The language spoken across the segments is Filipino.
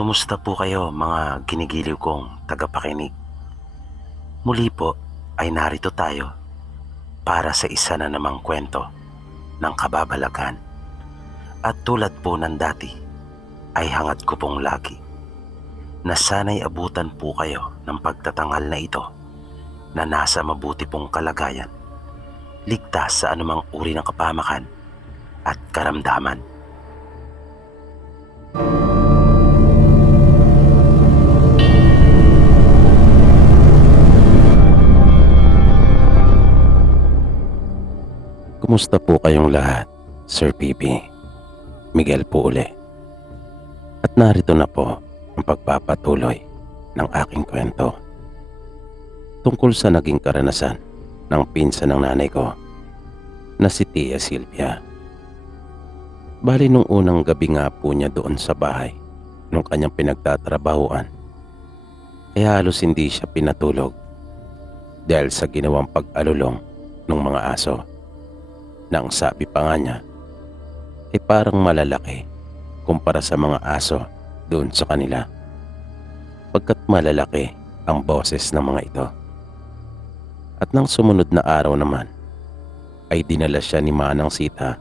Kumusta po kayo mga ginigiliw kong tagapakinig? Muli po ay narito tayo para sa isa na namang kwento ng kababalagan. At tulad po ng dati ay hangad ko pong lagi na sana'y abutan po kayo ng pagtatanghal na ito na nasa mabuti pong kalagayan, ligtas sa anumang uri ng kapamakan at karamdaman. Kumusta po kayong lahat, Sir Pipi? Miguel po uli. At narito na po ang pagpapatuloy ng aking kwento tungkol sa naging karanasan ng pinsan ng nanay ko na si Tia Silvia. Bali nung unang gabi nga po niya doon sa bahay nung kanyang pinagtatrabahuan, ay halos hindi siya pinatulog dahil sa ginawang pag-alulong ng mga aso. Nang sabi pa nga niya ay parang malalaki kumpara sa mga aso doon sa kanila, pagkat malalaki ang boses ng mga ito. At nang sumunod na araw naman ay dinala siya ni Manang Sita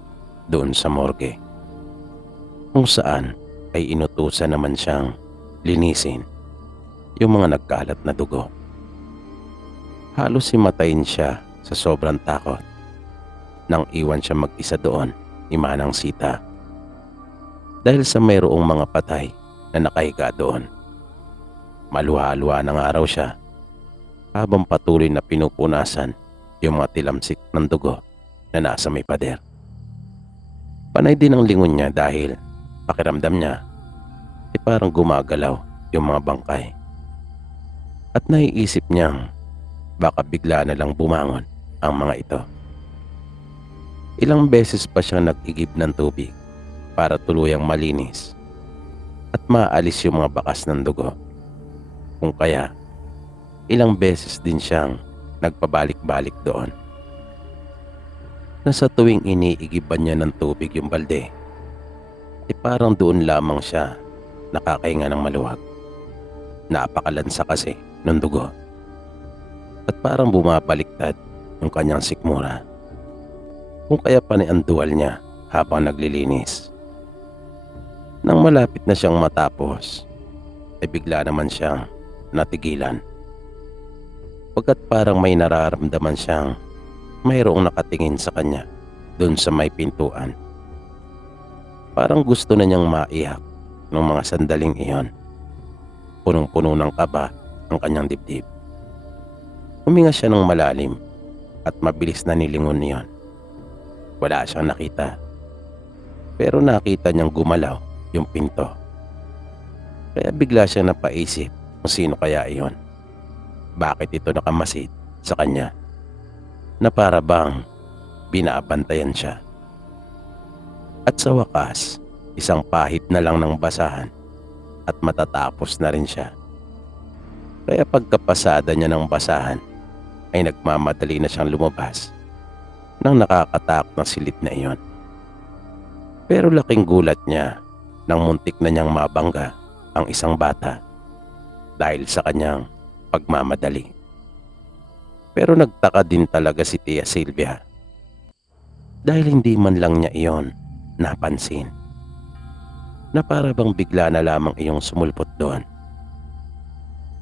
doon sa morgue, kung saan ay inutusan naman siyang linisin yung mga nagkalat na dugo. Halos himatayin siya sa sobrang takot nang iwan siya mag-isa doon ni Manang Sita dahil sa mayroong mga patay na nakahiga doon. Maluha-luha na nga raw siya habang patuloy na pinupunasan yung mga tilamsik ng dugo na nasa may pader. Panay din ang lingon niya dahil pakiramdam niya ay parang gumagalaw yung mga bangkay. At naiisip niyang baka bigla na lang bumangon ang mga ito. Ilang beses pa siyang nag-igib ng tubig para tuluyang malinis at maalis yung mga bakas ng dugo. Kung kaya, ilang beses din siyang nagpabalik-balik doon. Na sa tuwing iniigiban niya ng tubig yung balde, ay parang doon lamang siya nakakahinga ng maluwag. Napakalansa kasi ng dugo at parang bumabaliktad yung kanyang sikmura. Kung kaya pa ni ang duwal niya habang naglilinis. Nang malapit na siyang matapos, ay bigla naman siyang natigilan. Pagkat parang may nararamdaman siyang mayroong nakatingin sa kanya doon sa may pintuan. Parang gusto na niyang maiyak ng mga sandaling iyon. Punong-puno ng kaba ang kanyang dibdib. Huminga siya ng malalim at mabilis na nilingon niyon. Wala siyang nakita, pero nakita niyang gumalaw yung pinto. Kaya bigla siyang napaisip kung sino kaya iyon. Bakit ito nakamasid sa kanya na para bang binabantayan siya. At sa wakas, isang pahid na lang ng basahan at matatapos na rin siya. Kaya pagkapasada niya ng basahan ay nagmamadali na siyang lumabas nang nakakatakot na silid na iyon. Pero laking gulat niya nang muntik na niyang mabangga ang isang bata dahil sa kanyang pagmamadali. Pero nagtaka din talaga si Tia Silvia dahil hindi man lang niya iyon napansin, na para bang bigla na lamang iyong sumulpot doon.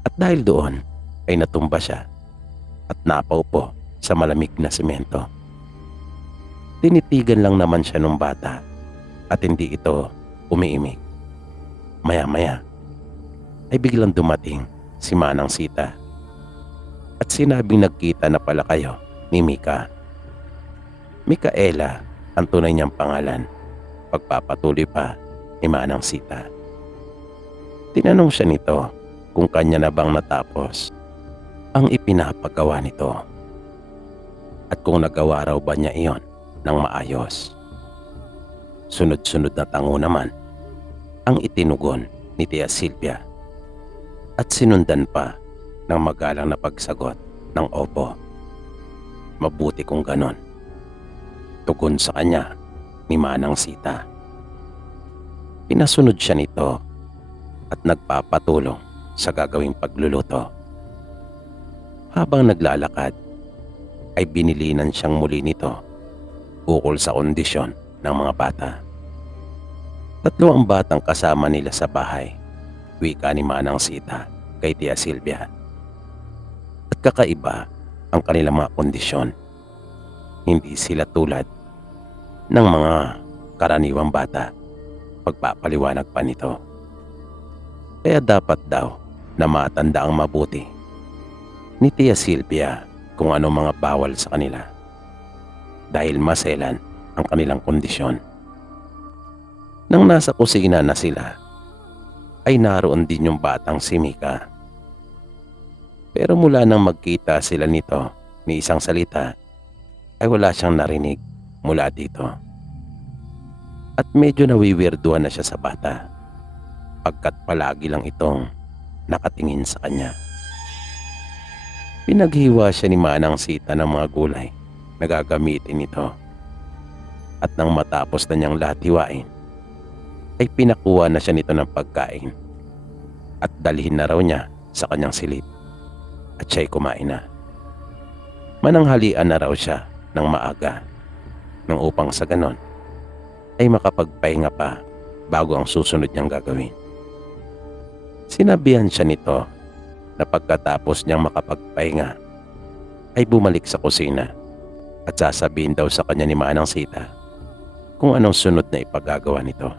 At dahil doon ay natumba siya at napaupo sa malamig na semento. Tinitigan lang naman siya ng bata at hindi ito umiimik. Maya-maya ay biglang dumating si Manang Sita at sinabing nagkita na pala kayo ni Mika. Micaela ang tunay niyang pangalan. Pagpapatuloy pa ni Manang Sita. Tinanong siya nito kung kanya na bang natapos ang ipinapagawa nito at kung nagawa raw ba niya iyon ng maayos. Sunod-sunod na tango naman ang itinugon ni Tia Silvia at sinundan pa ng magalang na pagsagot ng opo. Mabuti kung ganon, tugon sa kanya ni Manang Sita. Pinasunod siya nito at nagpapatulong sa gagawing pagluluto. Habang naglalakad ay binilinan siyang muli nito ukol sa kondisyon ng mga bata. 3 ang batang kasama nila sa bahay, wika ni Manang Sita kay Tia Silvia. At kakaiba ang kanilang mga kondisyon. Hindi sila tulad ng mga karaniwang bata, pagpapaliwanag pa nito. Kaya dapat daw na matanda ang mabuti ni Tia Silvia kung ano mga bawal sa kanila dahil maselan ang kanilang kondisyon. Nang nasa kusina na sila ay naroon din yung batang si Mika. Pero mula nang magkita sila nito ni isang salita ay wala siyang narinig mula dito. At medyo nawiwirduhan na siya sa bata pagkat palagi lang itong nakatingin sa kanya. Pinaghiwa siya ni Manang Sita ng mga gulay na gagamitin nito. At nang matapos na niyang lahat hiwain, ay pinakuha na siya nito ng pagkain at dalhin na raw niya sa kanyang silid at siya'y kumain na. Mananghalian na raw siya ng maaga nang upang sa ganon ay makapagpahinga pa bago ang susunod niyang gagawin. Sinabihan siya nito na pagkatapos niyang makapagpahinga ay bumalik sa kusina at sasabihin daw sa kanya ni Manang Sita kung anong sunod na ipagagawa nito.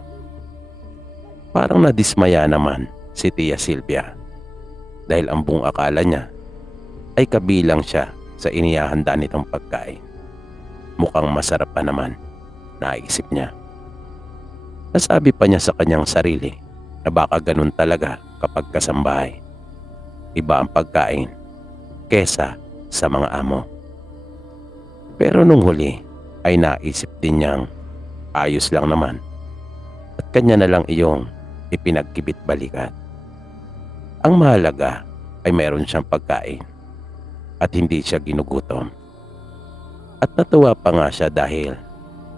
Parang nadismaya naman si Tia Silvia dahil ang buong akala niya ay kabilang siya sa inihahanda nitong pagkain. Mukhang masarap pa naman, naisip niya. Nasabi pa niya sa kanyang sarili na baka ganun talaga kapag kasambahay. Iba ang pagkain kesa sa mga amo. Pero nung huli ay naisip din niyang ayos lang naman at kanya na lang iyong ipinagkibit balikat. Ang mahalaga ay mayroon siyang pagkain at hindi siya ginugutom. At natuwa pa nga siya dahil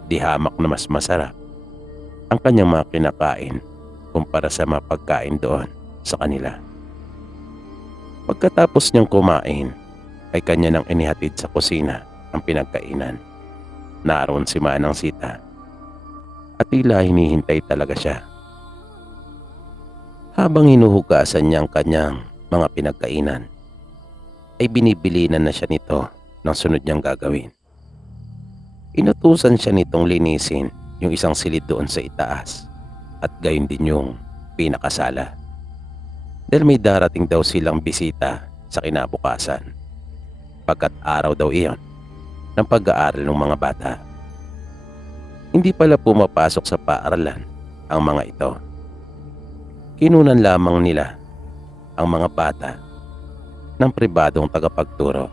di hamak na mas masarap ang kanyang mga kinakain kumpara sa mga pagkain doon sa kanila. Pagkatapos niyang kumain ay kanya nang inihatid sa kusina ang pinagkainan. Naroon si Manang Sita at tila hinihintay talaga siya. Habang hinuhugasan niya ang kanyang mga pinagkainan ay binibilinan na siya nito ng sunod niyang gagawin. Inutusan siya nitong linisin yung isang silid doon sa itaas at gayon din yung pinakasala. Dahil may darating daw silang bisita sa kinabukasan pagkat araw daw iyon ng pag-aaral ng mga bata. Hindi pala pumapasok sa paaralan ang mga ito. Kinunan lamang nila ang mga bata ng pribadong tagapagturo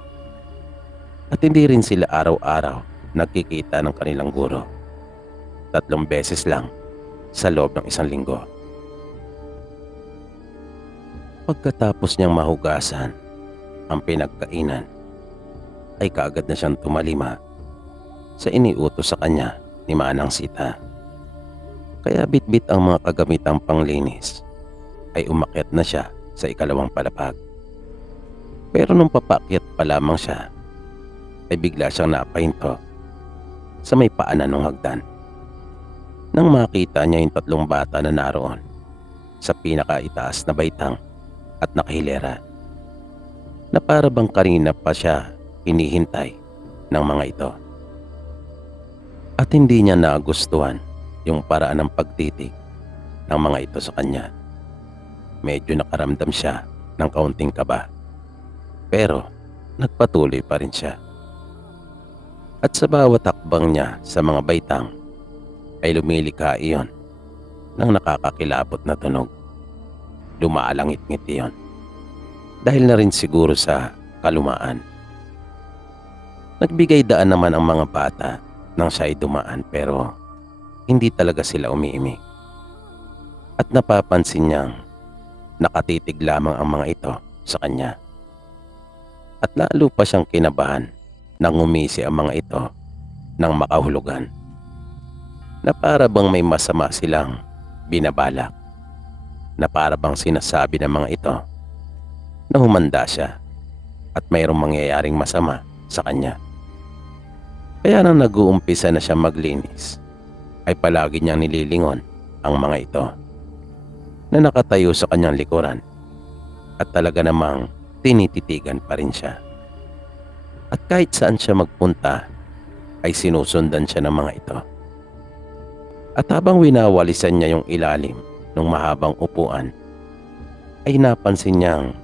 at hindi rin sila araw-araw nagkikita ng kanilang guro. 3 beses lang sa loob ng 1 linggo. Pagkatapos niyang mahugasan ang pinagkainan ay kaagad na siyang tumalima sa iniutos sa kanya ni Manang Sita. Kaya bitbit ang mga kagamitang panglinis ay umakyat na siya sa 2nd palapag. Pero nung papakyat pa lamang siya ay bigla siyang napahinto sa may paanan ng hagdan. Nang makita niya yung 3 bata na naroon sa pinakaitaas na baitang at nakahilera na para bang kanina pa siya hinihintay ng mga ito. At hindi niya nagustuhan yung paraan ng pagtitig ng mga ito sa kanya. Medyo nakaramdam siya ng kaunting kaba pero nagpatuloy pa rin siya. At sa bawat hakbang niya sa mga baitang ay lumilikha iyon ng nakakakilabot na tunog. Lumaalangit-ngit iyon dahil na rin siguro sa kalumaan. Nagbigay daan naman ang mga bata nang siya ay dumaan pero hindi talaga sila umiimik. At napapansin niyang nakatitig lamang ang mga ito sa kanya. At lalo pa siyang kinabahan nang umisi ang mga ito ng makahulugan na para bang may masama silang binabalak. na para bang sinasabi ng mga ito na humanda siya at mayroong mangyayaring masama sa kanya. Kaya nang nag-uumpisa na siya maglinis, ay palagi niyang nililingon ang mga ito na nakatayo sa kanyang likuran at talaga namang tinititigan pa rin siya. At kahit saan siya magpunta ay sinusundan siya ng mga ito. At habang winawalisan niya yung ilalim ng mahabang upuan, ay napansin niyang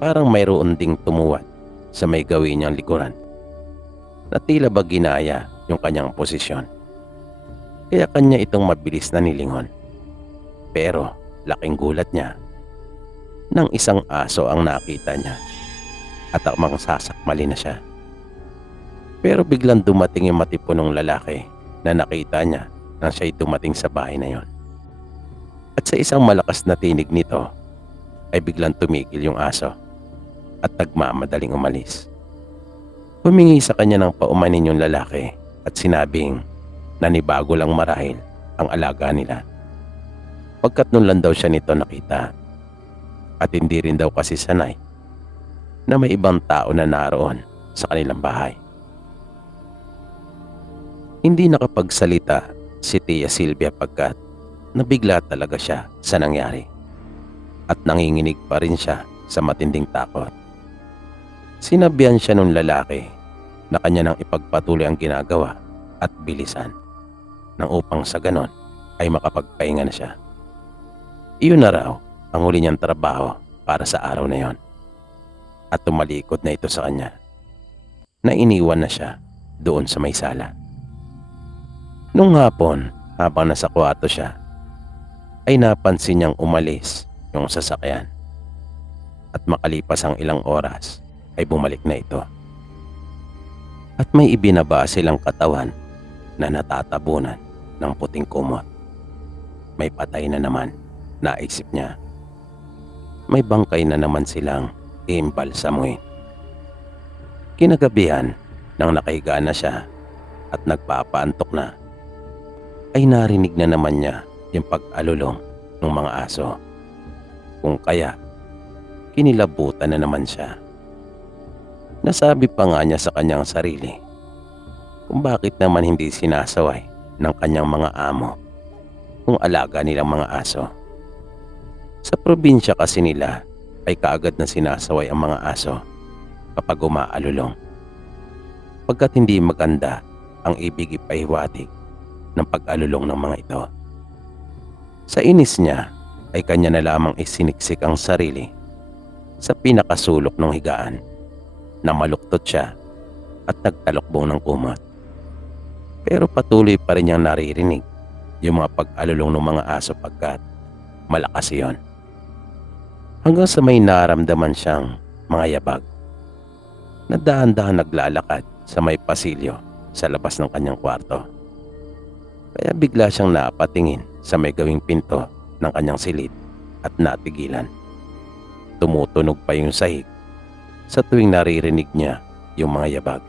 parang mayroon ding tumuwad sa may gawin niyang likuran na tila ba ginaya yung kanyang posisyon. Kaya kanya itong mabilis na nilingon. Pero laking gulat niya nang isang aso ang nakita niya at akmang sasakmali na siya. Pero biglang dumating yung matipunong lalaki na nakita niya nang siya'y dumating sa bahay na yon. At sa isang malakas na tinig nito ay biglang tumigil yung aso at nagmamadaling umalis. Humingi sa kanya ng paumanin yung lalaki at sinabing nanibago lang marahil ang alaga nila. Pagkat nun lang daw siya nito nakita at hindi rin daw kasi sanay na may ibang tao na naroon sa kanilang bahay. Hindi nakapagsalita si Tia Silvia pagkat nabigla talaga siya sa nangyari at nanginginig pa rin siya sa matinding takot. Sinabihan siya nung lalaki na kanya nang ipagpatuloy ang ginagawa at bilisan nang upang sa ganon ay makapagpahinga na siya. Iyon na raw ang huli niyang trabaho para sa araw na yon. At tumalikod na ito sa kanya na iniwan na siya doon sa may sala. Nung hapon, habang nasa kwarto siya, ay napansin niyang umalis yung sasakyan. At makalipas ang ilang oras ay bumalik na ito. At may ibinaba silang katawan na natatabunan ng puting kumot. May patay na naman, naisip niya. May bangkay na naman silang iimbalsamuin. Kinagabihan, nang nakahiga na siya at nagpapaantok na, ay narinig na naman niya yung pag-alulong ng mga aso. Kung kaya, kinilabutan na naman siya. Nasabi pa nga niya sa kanyang sarili kung bakit naman hindi sinasaway ng kanyang mga amo kung alaga nilang mga aso. Sa probinsya kasi nila ay kaagad na sinasaway ang mga aso kapag umaalulong. Pagkat hindi maganda ang ibig ipahiwatig ng pag-alulong ng mga ito. Sa inis niya ay kanya na lamang isiniksik ang sarili sa pinakasulok ng higaan na maluktot siya at nagtalokbong ng kumot. Pero patuloy pa rin niyang naririnig yung mga pag-alulong ng mga aso pagkat malakas iyon. Hanggang sa may naramdaman siyang mga yabag na dahan-dahan naglalakad sa may pasilyo sa labas ng kanyang kwarto. Kaya bigla siyang napatingin sa may gawing pinto ng kanyang silid at natigilan. Tumutunog pa yung sahig sa tuwing naririnig niya yung mga yabag.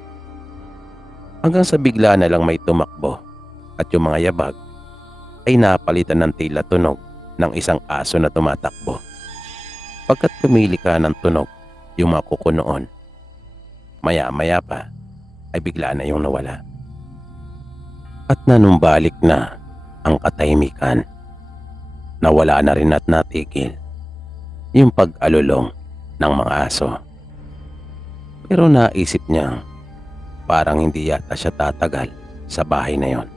Hanggang sa bigla na lang may tumakbo at yung mga yabag ay napalitan ng tila tunog ng isang aso na tumatakbo. Pagkat pumili ka ng tunog yung mga kuko noon, maya-maya pa ay bigla na yung nawala. At nanumbalik na ang katahimikan. Nawala na rin at natigil yung pag-alulong ng mga aso. Pero naisip niya parang hindi yata siya tatagal sa bahay na yon.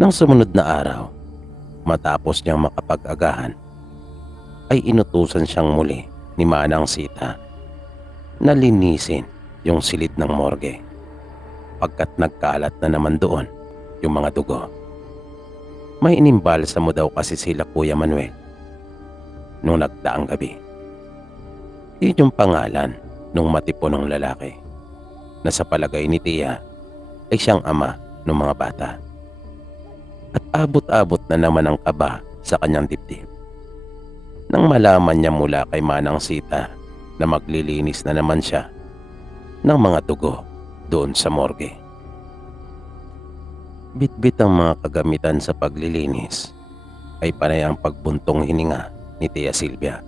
Nang sumunod na araw, matapos niyang makapag-agahan, ay inutusan siyang muli ni Manang Sita na linisin yung silid ng morgue pagkat nagkalat na naman doon yung mga dugo. May inimbalsa mo daw kasi sila Kuya Manuel nung nagdaang gabi. Yun yung pangalan nung matipunong lalaki na sa palagay ni Tia ay siyang ama ng mga bata. At abot-abot na naman ang kaba sa kanyang dibdib nang malaman niya mula kay Manang Sita na maglilinis na naman siya ng mga dugo doon sa morgue. Bitbit ang mga kagamitan sa paglilinis ay panay ang pagbuntong hininga ni Tia Silvia.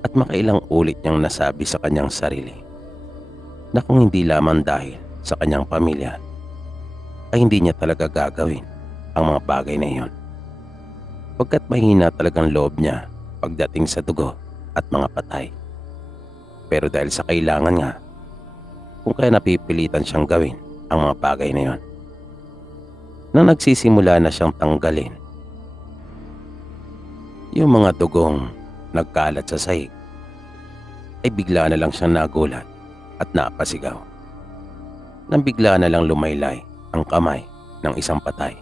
At makailang ulit niyang nasabi sa kanyang sarili na kung hindi lamang dahil sa kanyang pamilya ay hindi niya talaga gagawin ang mga bagay na iyon. Pagkat mahina talagang loob niya pagdating sa dugo at mga patay. Pero dahil sa kailangan nga, kung kaya napipilitan siyang gawin ang mga bagay na iyon. Nang nagsisimula na siyang tanggalin yung mga dugong nagkalat sa sahig, ay bigla na lang siyang nagulat at napasigaw. Nang bigla na lang lumaylay ang kamay ng isang patay.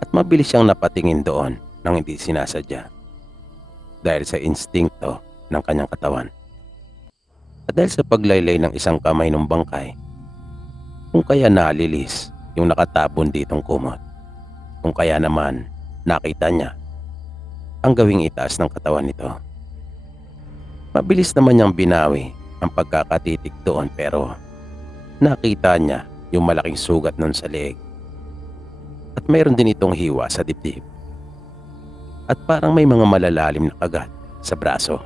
At mabilis siyang napatingin doon nang hindi sinasadya dahil sa instingto ng kanyang katawan. At dahil sa paglaylay ng isang kamay ng bangkay, kung kaya nalilis yung nakatabon ditong kumot, kung kaya naman nakita niya ang gawing itaas ng katawan nito. Mabilis naman niyang binawi ang pagkakatitig doon pero nakita niya yung malaking sugat nun sa leeg. At mayroon din itong hiwa sa dibdib. At parang may mga malalalim na kagat sa braso.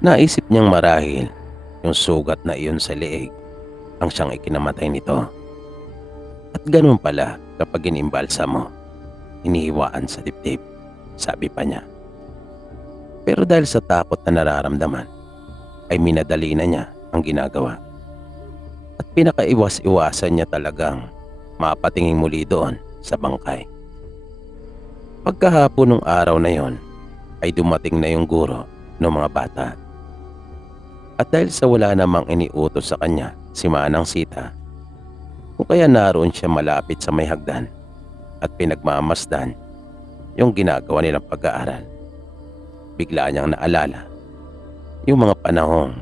Naisip niyang marahil yung sugat na iyon sa leeg ang siyang ikinamatay nito. At ganun pala kapag inimbalsa mo, inihiwaan sa dibdib, sabi pa niya. Pero dahil sa takot na nararamdaman, ay minadali na niya ang ginagawa. At pinakaiwas-iwasan niya talagang mapatingin muli doon sa bangkay. Pagkahapon ng araw na yon, ay dumating na yung guro ng mga bata. At dahil sa wala namang iniutos sa kanya si Manang Sita, kung kaya naroon siya malapit sa may hagdan at pinagmamasdan yung ginagawa nilang pag-aaral. Bigla niyang naalala yung mga panahong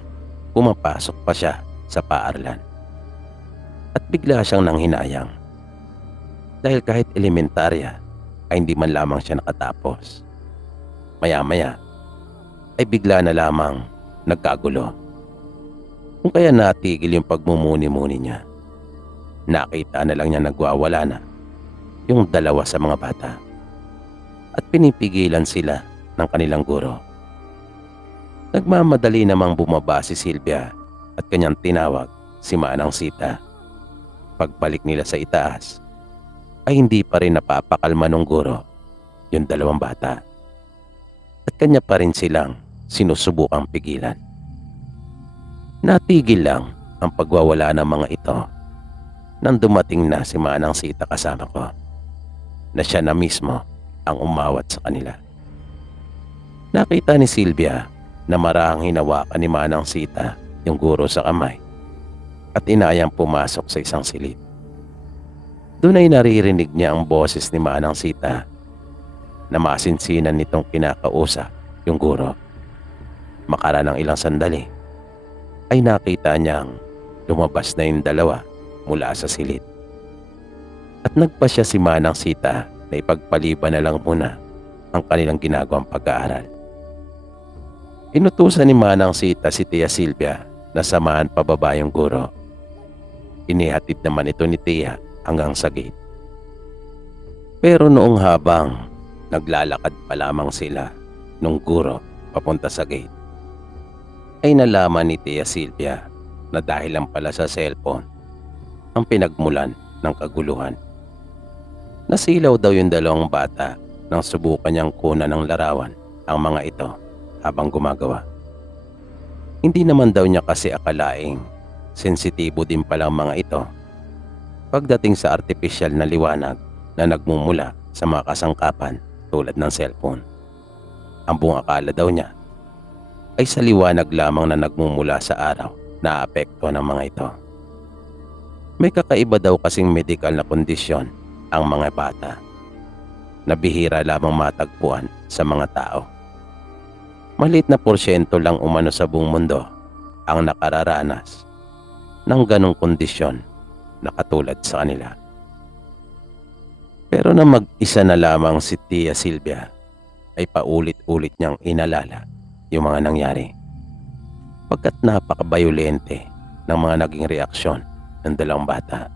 pumapasok pa siya sa paaralan. At bigla siyang nanghinayang dahil kahit elementarya ay hindi man lamang siya nakatapos. Maya-maya ay bigla na lamang nagkagulo. Kung kaya natigil yung pagmumuni-muni niya, nakita na lang niya nagwawala na yung dalawa sa mga bata at pinipigilan sila ng kanilang guro. Nagmamadali namang bumaba si Silvia at kanyang tinawag si Manang Sita. Pagbalik nila sa itaas ay hindi pa rin napapakalma ng guro yung dalawang bata at kanya pa rin silang sinusubukang pigilan. Natigil lang ang pagwawala ng mga ito nang dumating na si Manang Sita kasama ko, na siya na mismo ang umawat sa kanila. Nakita ni Silvia na marahang hinawakan ni Manang Sita yung guro sa kamay at inayang pumasok sa isang silid. Doon ay naririnig niya ang boses ni Manang Sita na masinsinan nitong kinakausap yung guro. Makara ng ilang sandali ay nakita niyang lumabas na yung dalawa mula sa silid. At nagpasya si Manang Sita na ipagpaliban na lang muna ang kanilang ginagawang pag-aaral. Inutusan ni Manang Sita si Tia Silvia na samahan pababa yung guro. Inihatid naman ito ni Tia hanggang sa gate. Pero noong habang naglalakad pa lamang sila nung guro papunta sa gate, ay nalaman ni Tia Silvia na dahil lang pala sa cellphone ang pinagmulan ng kaguluhan. Nasilaw daw yung dalawang bata nang subukan niyang kunan ng larawan ang mga ito habang gumagawa. Hindi naman daw niya kasi akalaing sensitibo din pala ang mga ito pagdating sa artipisyal na liwanag na nagmumula sa mga kasangkapan tulad ng cellphone. Ang buong akala daw niya ay sa liwanag lamang na nagmumula sa araw na apekto ng mga ito. May kakaiba daw kasing medikal na kondisyon ang mga bata na bihira lamang matagpuan sa mga tao. Maliit na porsyento lang umano sa buong mundo ang nakararanas ng ganong kondisyon na katulad sa kanila. Pero na mag-isa na lamang si Tia Silvia ay paulit-ulit niyang inalala yung mga nangyari, pagkat napakabayolente ng mga naging reaksyon ng dalawang bata.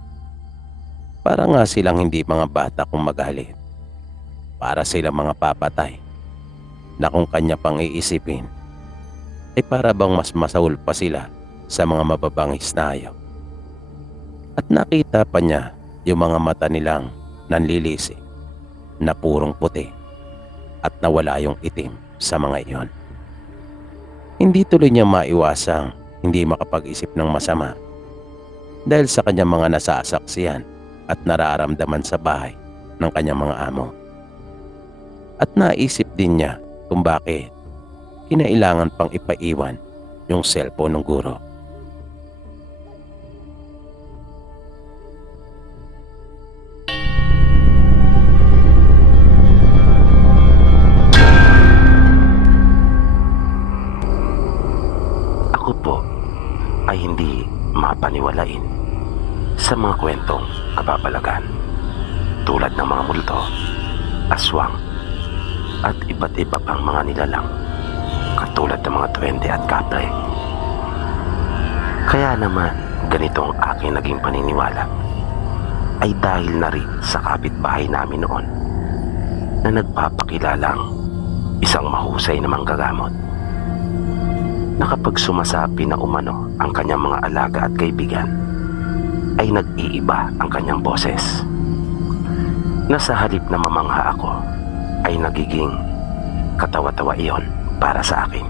Para nga silang hindi mga bata kung magalit. Para silang mga papatay na kung kanya pang iisipin ay para bang mas masaul pa sila sa mga mababangis na hayop. At nakita pa niya yung mga mata nilang nanlilisik na purong puti at nawala yung itim sa mga iyon. Hindi tuloy niya maiwasang hindi makapag-isip ng masama dahil sa kanyang mga nasasaksihan at nararamdaman sa bahay ng kanyang mga amo. At naisip din niya kung bakit kinailangan pang ipaiwan yung cellphone ng guro. Ako po ay hindi mapaniwalain sa mga kwentong kababalagan tulad ng mga multo, aswang at iba't iba pang mga nilalang katulad ng mga duwende at kapre. Kaya naman ganito ang aking naging paniniwala ay dahil na rin sa kapitbahay namin noon na nagpapakilalang isang mahusay na manggagamot na kapag sumasapi na umano ang kanyang mga alaga at kaibigan ay nag-iiba ang kanyang boses, na sa halip na mamangha ako ay nagiging katawa-tawa iyon para sa akin,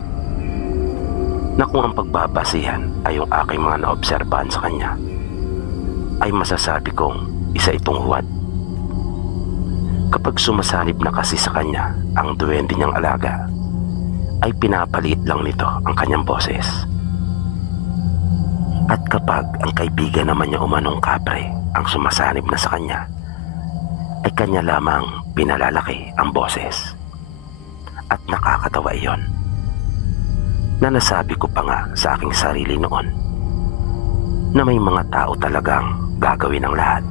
na kung ang pagbabasihan ay yung aking mga naobserbahan sa kanya ay masasabi kong isa itong huwad. Kapag sumasalib na kasi sa kanya ang duwende niyang alaga ay pinapaliit lang nito ang kanyang boses. At kapag ang kaibigan naman niya umanong kapre ang sumasanib na sa kanya, ay kanya lamang pinalalaki ang boses. At nakakatawa iyon, na nasabi ko pa nga sa aking sarili noon na may mga tao talagang gagawin ang lahat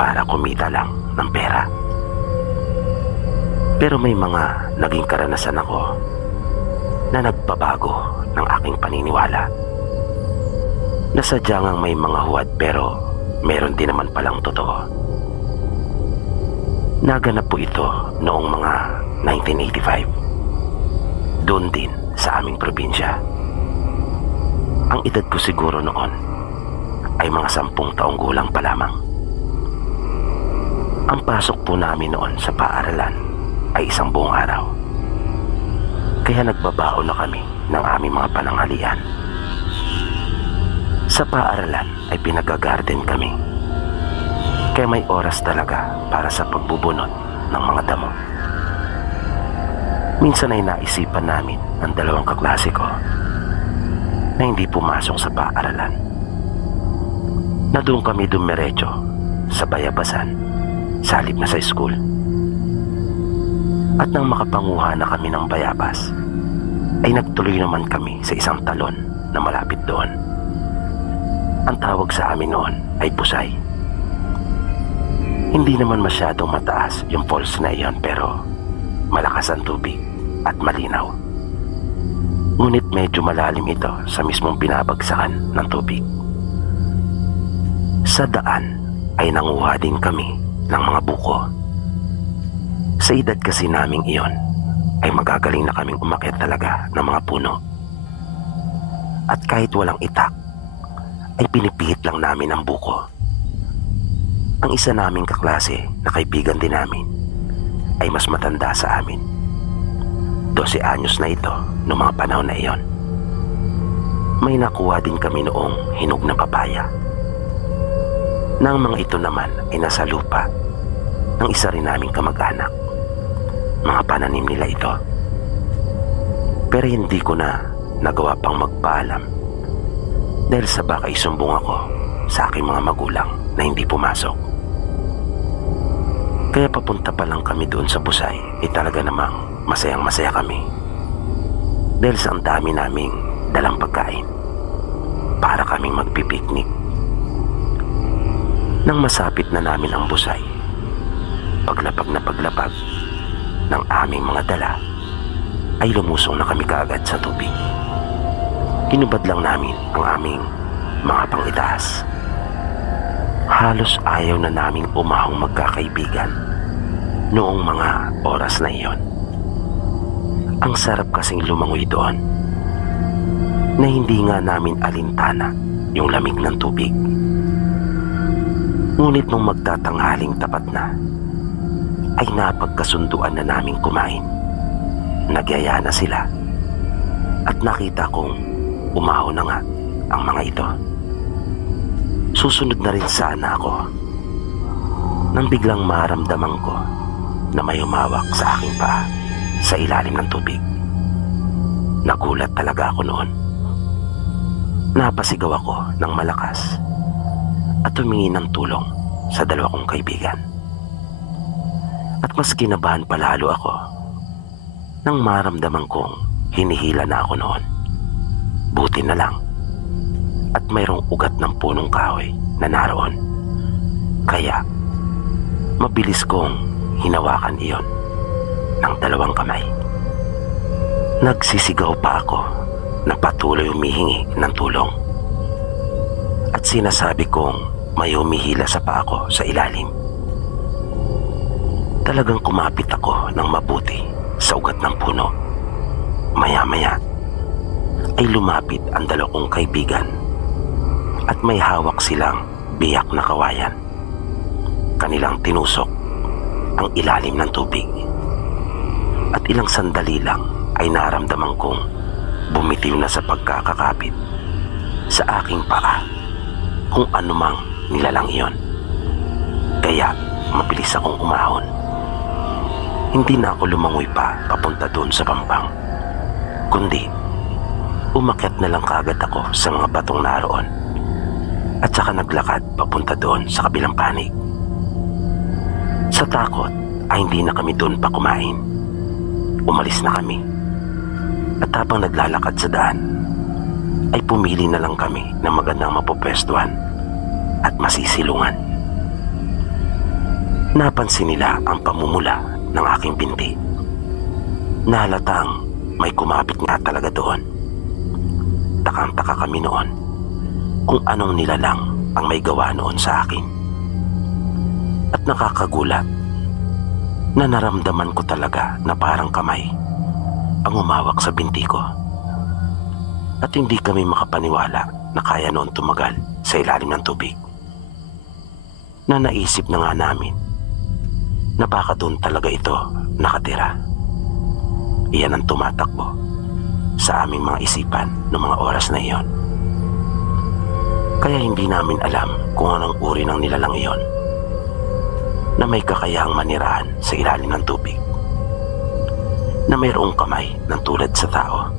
para kumita lang ng pera. Pero may mga naging karanasan ako na nagpabago ng aking paniniwala, na sadyang may mga huwad pero meron din naman palang totoo. Naganap po ito noong mga 1985, doon din sa aming probinsya. Ang edad ko siguro noon ay mga 10 taong gulang pa lamang. Ang pasok po namin noon sa paaralan ay isang buong araw, kaya nagbabaon na kami ng aming mga pananghalian. Sa paaralan ay pinag-garden kami, kaya may oras talaga para sa pagbubunot ng mga damo. Minsan ay naisipan namin ng 2 kaklase ko na hindi pumasok sa paaralan, na doon kami dumiretso sa bayabasan sa halip na sa school. At nang makapanguha na kami ng bayabas, ay nagtuloy naman kami sa isang talon na malapit doon. Ang tawag sa amin noon ay Pusay. Hindi naman masyadong mataas yung falls na iyon, pero malakas ang tubig at malinaw. Ngunit medyo malalim ito sa mismong binabagsakan ng tubig. Sa daan ay nanguha din kami ng mga buko. Sa edad kasi naming iyon ay magagaling na kaming umakyat talaga ng mga puno. At kahit walang itak ay pinipihit lang namin ang buko. Ang isa naming kaklase na kaibigan din namin ay mas matanda sa amin. 12 anyos na ito noong mga panahon na iyon. May nakuha din kami noong hinog na papaya. Nang mga ito naman ay nasa lupa ng isa rin naming kamag-anak. Mga pananim nila ito. Pero hindi ko na nagawa pang magpaalam dahil sa baka isumbong ako sa aking mga magulang na hindi pumasok. Kaya papunta pa lang kami doon sa Busay ay talaga namang masayang masaya kami dahil sa ang dami naming dalang pagkain para kaming magpipiknik. Nang masapit na namin ang Busay, paglapag na paglapag ng aming mga dala ay lumusong na kami kaagad sa tubig. Hinubad lang namin ang aming mga pangitaas. Halos ayaw na naming umahong magkakaibigan noong mga oras na iyon. Ang sarap kasing lumangoy doon na hindi nga namin alintana yung lamig ng tubig. Ngunit nung magtatanghaling tapat na, ay napagkasunduan na naming kumain. Nagyaya na sila at nakita kong umahon na nga ang mga ito. Susunod na rin sana ako nang biglang maramdaman ko na may humawak sa aking paa sa ilalim ng tubig. Nagulat talaga ako noon. Napasigaw ako ng malakas at humingi ng tulong sa dalawa kong kaibigan. At mas kinabahan palalo ako nang maramdaman kong hinihila na ako noon. Buti na lang at mayroong ugat ng punong kahoy na naroon. Kaya mabilis kong hinawakan iyon ng dalawang kamay. Nagsisigaw pa ako na patuloy humihingi ng tulong. At sinasabi kong may humihila sa paa ko sa ilalim. Talagang kumapit ako ng mabuti sa ugat ng puno. Maya-maya ay lumapit ang dalawang kaibigan at may hawak silang biyak na kawayan. Kanilang tinusok ang ilalim ng tubig. At ilang sandali lang ay naramdaman kong bumitiw na sa pagkakakapit sa aking paa kung anumang nilalang iyon. Kaya mabilis akong umahon. Hindi na ako lumangoy pa papunta doon sa pampang, kundi umakyat na lang kaagad ako sa mga batong naroon at saka naglakad papunta doon sa kabilang panig. Sa takot ay hindi na kami doon pa kumain. Umalis na kami at habang naglalakad sa daan ay pumili na lang kami ng magandang mapupwestuhan at masisilungan. Napansin nila ang pamumula ng aking binti. Nahalatang may kumapit nga talaga doon. Takang-taka kami noon kung anong nilalang ang may gawa noon sa akin. At nakakagulat na naramdaman ko talaga na parang kamay ang umawak sa binti ko. At hindi kami makapaniwala na kaya noon tumagal sa ilalim ng tubig. Na naisip na nga namin na baka doon talaga ito nakatira. Iyan ang tumatakbo sa aming mga isipan noong mga oras na iyon. Kaya hindi namin alam kung anong uri ng nilalang iyon na may kakayahang manirahan sa ilalim ng tubig, na mayroong kamay ng tulad sa tao.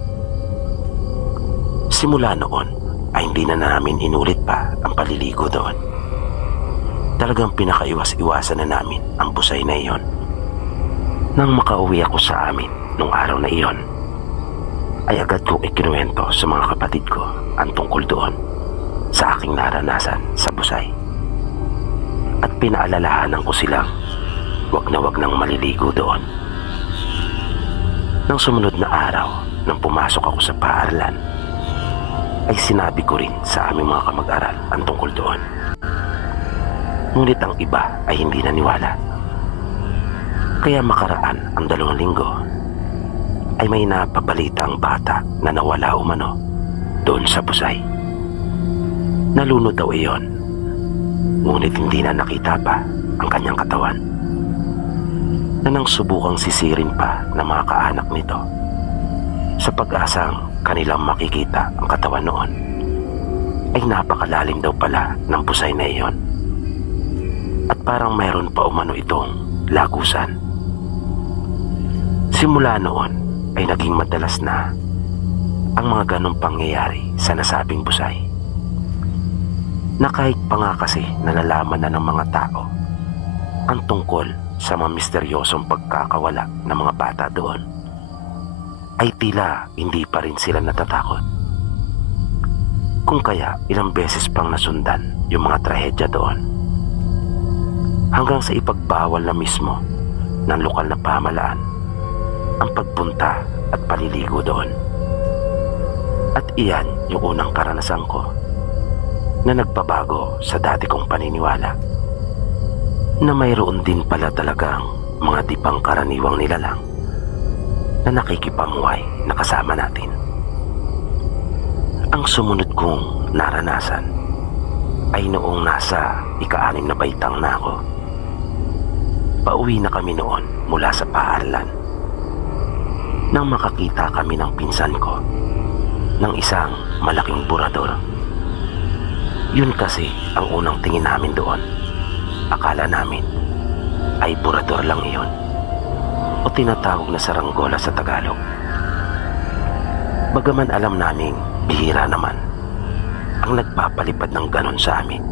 Simula noon ay hindi na namin inulit pa ang paliligo doon. Talagang pinakaiwas-iwasan na namin ang busay na iyon. Nang makauwi ako sa amin nung araw na iyon, ay agad kong ikinuwento sa mga kapatid ko ang tungkol doon sa aking naranasan sa busay. At pinaalalahanan ko silang wag nang maliligo doon. Nang sumunod na araw, nang pumasok ako sa paaralan, ay sinabi ko rin sa aming mga kamag-aral ang tungkol doon. Ngunit ang iba ay hindi naniwala. Kaya makaraan ang 2 linggo, ay may napabalita ang bata na nawala umano doon sa busay. Nalunod daw iyon, ngunit hindi na nakita pa ang kanyang katawan. Na nang subukang sisirin pa ng mga kaanak nito, sa pag-asang kanilang makikita ang katawan noon, ay napakalalim daw pala ng busay na iyon. At parang mayroon pa umano itong lagusan. Simula noon ay naging madalas na ang mga ganong pangyayari sa nasabing busay. Na kahit pa nga kasi nalalaman na ng mga tao ang tungkol sa mga misteryosong pagkakawala ng mga bata doon, ay tila hindi pa rin sila natatakot. Kung kaya ilang beses pang nasundan yung mga trahedya doon, hanggang sa ipagbawal na mismo ng lokal na pamahalaan ang pagpunta at paliligo doon. At iyan yung unang karanasan ko na nagpabago sa dati kong paniniwala na mayroon din pala talagang mga di pangkaraniwang nilalang na nakikipamuhay na kasama natin. Ang sumunod kong naranasan ay noong nasa ika-6 na baitang na ako. Pauwi na kami noon mula sa paaralan nang makakita kami ng pinsan ko ng isang malaking burador. Yun kasi ang unang tingin namin doon. Akala namin ay burador lang iyon o tinatawag na saranggola sa Tagalog. Bagaman alam naming bihira naman ang nagpapalipad ng ganon sa amin.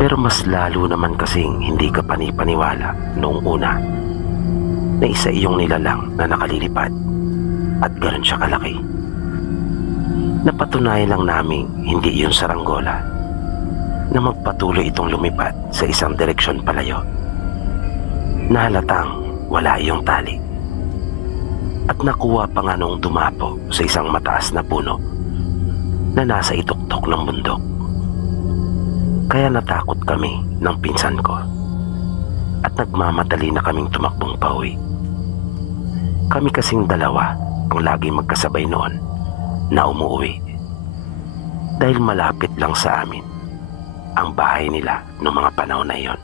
Pero mas lalo naman kasing hindi ka panipaniwala noong una na isa iyong nilalang na nakalilipad at ganon siya kalaki. Napatunayan lang naming hindi iyon saranggola na magpatuloy itong lumipad sa isang direksyon palayo na halatang wala iyong tali. At nakuha pa nga noong dumapo sa isang mataas na puno na nasa ituktok ng bundok. Kaya natakot kami ng pinsan ko at nagmamadali na kaming tumakbong pauwi. Kami kasing dalawa ang lagi magkasabay noon na umuwi dahil malapit lang sa amin ang bahay nila noong mga panahon na iyon.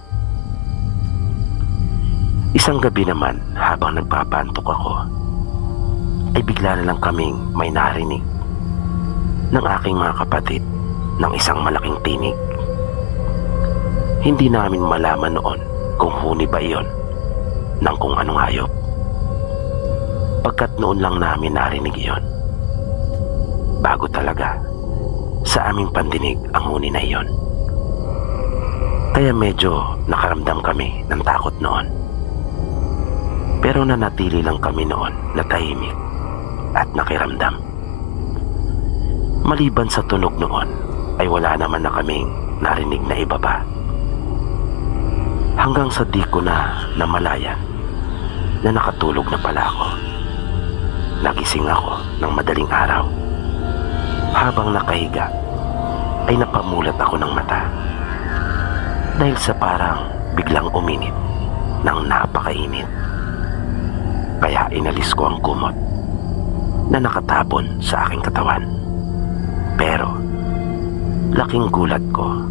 Isang gabi naman habang nagpapantok ako ay bigla na lang kaming may narinig ng aking mga kapatid ng isang malaking tinig. Hindi namin malaman noon kung huni ba iyon ng kung anong hayop. Pagkat noon lang namin narinig iyon. Bago talaga sa aming pandinig ang huni na iyon. Kaya medyo nakaramdam kami ng takot noon. Pero nanatili lang kami noon na tahimik at nakiramdam. Maliban sa tunog noon ay wala naman na kaming narinig na iba pa. Hanggang sa di ko na namalayan na nakatulog na pala ako. Nagising ako ng madaling araw. Habang nakahiga ay napamulat ako ng mata dahil sa parang biglang uminit ng napakainit. Kaya inalis ko ang kumot na nakatabon sa aking katawan. Pero laking gulat ko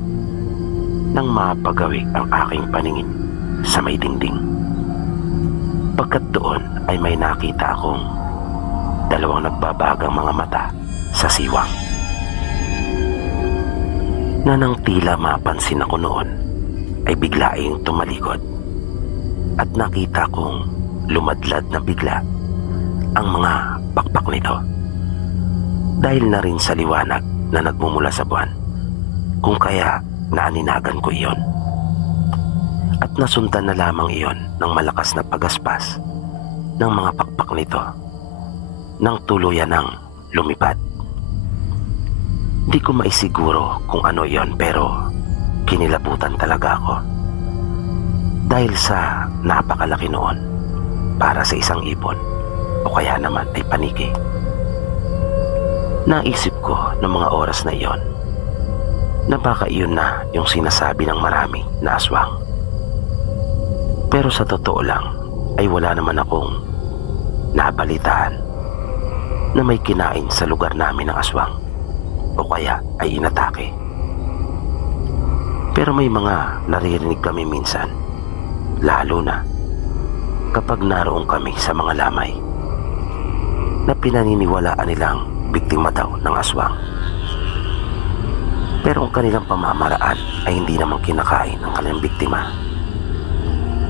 nang mapagawi ang aking paningin sa may dingding. Pagkat doon ay may nakita akong dalawang nagbabagang mga mata sa siwang. Na nang tila mapansin ako noon ay biglaing tumalikod at nakita kong lumadlad na bigla ang mga pakpak nito. Dahil na rin sa liwanag na nagmumula sa buwan, kung kaya naaninagan ko iyon. At nasundan na lamang iyon ng malakas na pagaspas ng mga pakpak nito nang tuluyan ng lumipad. Di ko maisiguro kung ano iyon pero kinilabutan talaga ako. Dahil sa napakalaki noon para sa isang ibon o kaya naman ay paniki. Naisip ko ng mga oras na iyon na baka iyon na yung sinasabi ng marami na aswang. Pero sa totoo lang ay wala naman akong nabalitaan na may kinain sa lugar namin ng aswang o kaya ay inatake. Pero may mga naririnig kami minsan, lalo na kapag naroon kami sa mga lamay na pinaniniwalaan nilang biktima daw ng aswang. Pero ang kanilang pamamaraan ay hindi naman kinakain ang kanilang biktima,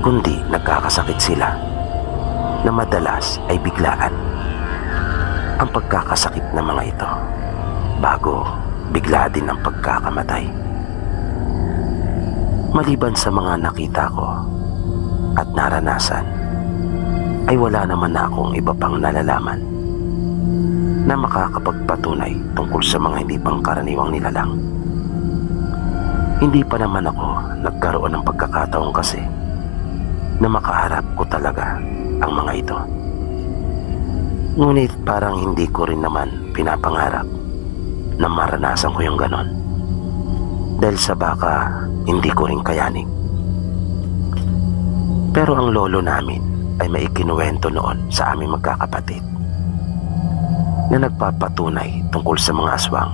kundi nagkakasakit sila na madalas ay biglaan ang pagkakasakit ng mga ito bago bigla din ang pagkakamatay. Maliban sa mga nakita ko at naranasan ay wala naman na akong iba pang nalalaman na makakapagpatunay tungkol sa mga hindi pangkaraniwang nilalang. Hindi pa naman ako nagkaroon ng pagkakataon kasi na makaharap ko talaga ang mga ito. Ngunit parang hindi ko rin naman pinapangarap na maranasan ko yung ganon. Dahil sa baka hindi ko rin kayanin. Pero ang lolo namin ay may ikinuwento noon sa aming magkakapatid na nagpapatunay tungkol sa mga aswang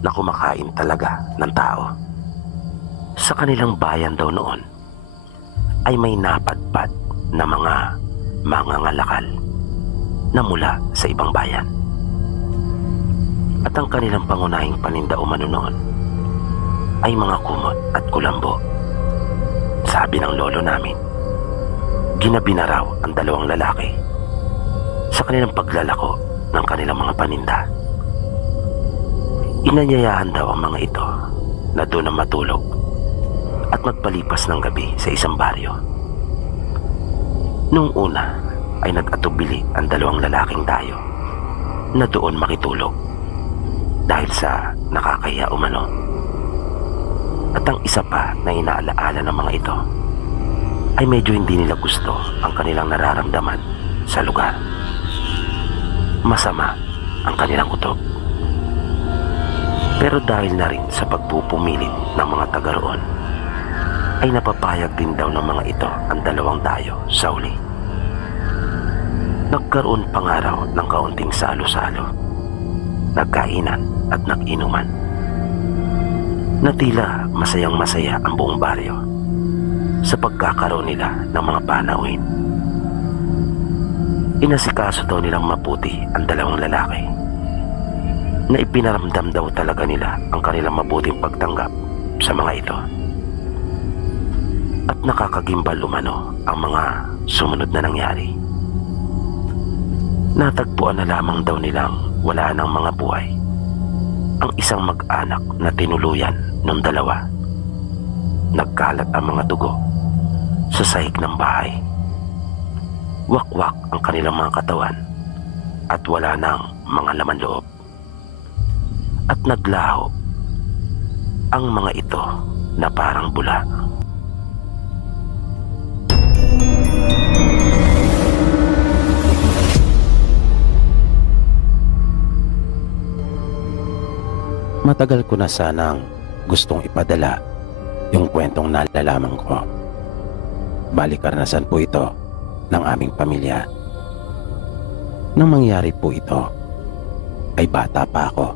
na kumakain talaga ng tao. Sa kanilang bayan daw noon ay may napadpad na mga mangangalakal na mula sa ibang bayan. At ang kanilang pangunahing paninda umano noon ay mga kumot at kulambo. Sabi ng lolo namin, ginabi na raw ang dalawang lalaki sa kanilang paglalako ng kanilang mga paninda. Inanyayahan daw ang mga ito na doon na matulog at magpalipas ng gabi sa isang baryo. Noong una ay nag-atubili ang dalawang lalaking dayo na doon makitulog dahil sa nakakaya umano. At ang isa pa na inaalaala ng mga ito ay medyo hindi nila gusto ang kanilang nararamdaman sa lugar. Masama ang kanilang kutob. Pero dahil na rin sa pagpupumilit ng mga taga roon, ay napapayag din daw ng mga ito ang dalawang dayo sa uli. Nagkaroon pa nga raw ng kaunting salo-salo, nagkainan at nag-inuman, na tila masayang-masaya ang buong baryo sa pagkakaroon nila ng mga panawin. Inasikaso daw nilang mabuti ang dalawang lalaki na ipinaramdam daw talaga nila ang kanilang mabuting pagtanggap sa mga ito. At nakakagimbal umano ang mga sumunod na nangyari. Natagpuan na lamang daw nilang wala ng mga buhay ang isang mag-anak na tinuluyan ng dalawa. Nagkalat ang mga dugo sa sahig ng bahay. Wakwak ang kanilang mga katawan at wala nang mga laman loob. At naglaho ang mga ito na parang bula. Matagal ko na sanang gustong ipadala yung kwentong nalalaman ko. Bali karanasan po ito ng aming pamilya. Nang mangyari po ito, ay bata pa ako.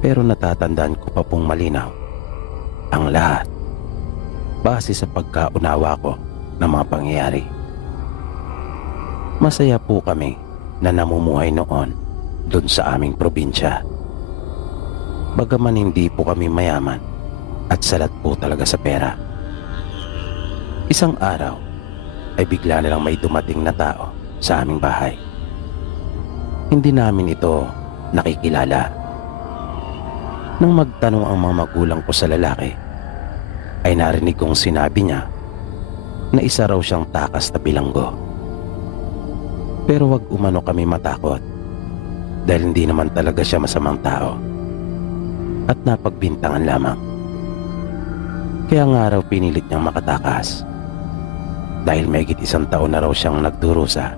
Pero natatandaan ko pa pong malinaw ang lahat base sa pagkaunawa ko ng mga pangyayari. Masaya po kami na namumuhay noon doon sa aming probinsya. Bagaman hindi po kami mayaman at salat po talaga sa pera. Isang araw ay bigla na lang may dumating na tao sa aming bahay. Hindi namin ito nakikilala. Nang magtanong ang mga magulang ko sa lalaki, ay narinig kong sinabi niya na isa raw siyang takas na bilanggo. Pero wag umano kami matakot dahil hindi naman talaga siya masamang tao at napagbintangan lamang. Kaya nga raw pinilit niyang makatakas dahil mahigit 1 taon na raw siyang nagdurusa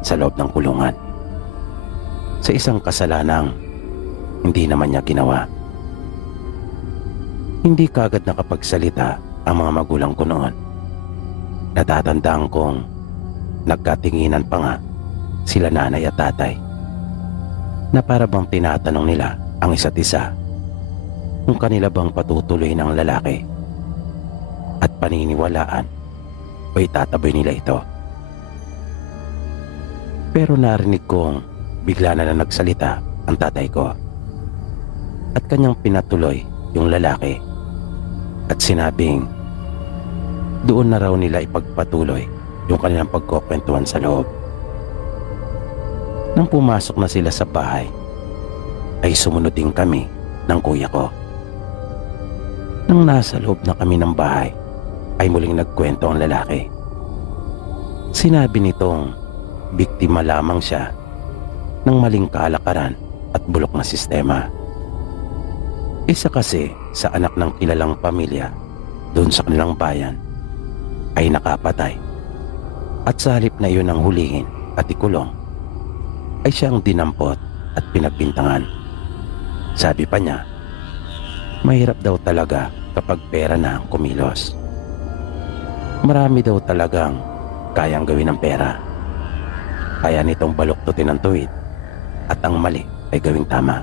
sa loob ng kulungan sa isang kasalanang hindi naman niya ginawa. Hindi kagad nakapagsalita ang mga magulang ko noon. Natatandaan kong nagkatinginan pa nga sila nanay at tatay na para bang tinatanong nila ang isa't isa kung kanila bang patutuloy ng lalaki at paniniwalaan o itataboy nila ito. Pero narinig kong bigla na lang nagsalita ang tatay ko at kanyang pinatuloy yung lalaki at sinabing doon na raw nila ipagpatuloy yung kanilang pagkukwentuhan sa loob. Nang pumasok na sila sa bahay ay sumunod din kami ng kuya ko. Nang nasa loob na kami ng bahay ay muling nagkwento ang lalaki. Sinabi nitong biktima lamang siya ng maling kalakaran at bulok na sistema. Isa kasi sa anak ng kilalang pamilya doon sa kanilang bayan ay nakapatay at sa halip na iyon ang hulihin at ikulong ay siyang dinampot at pinagbintangan. Sabi pa niya, mahirap daw talaga kapag pera na ang kumilos. Marami daw talagang kayang gawin ng pera. Kaya nitong baluktutin ang tuwid at ang mali ay gawing tama.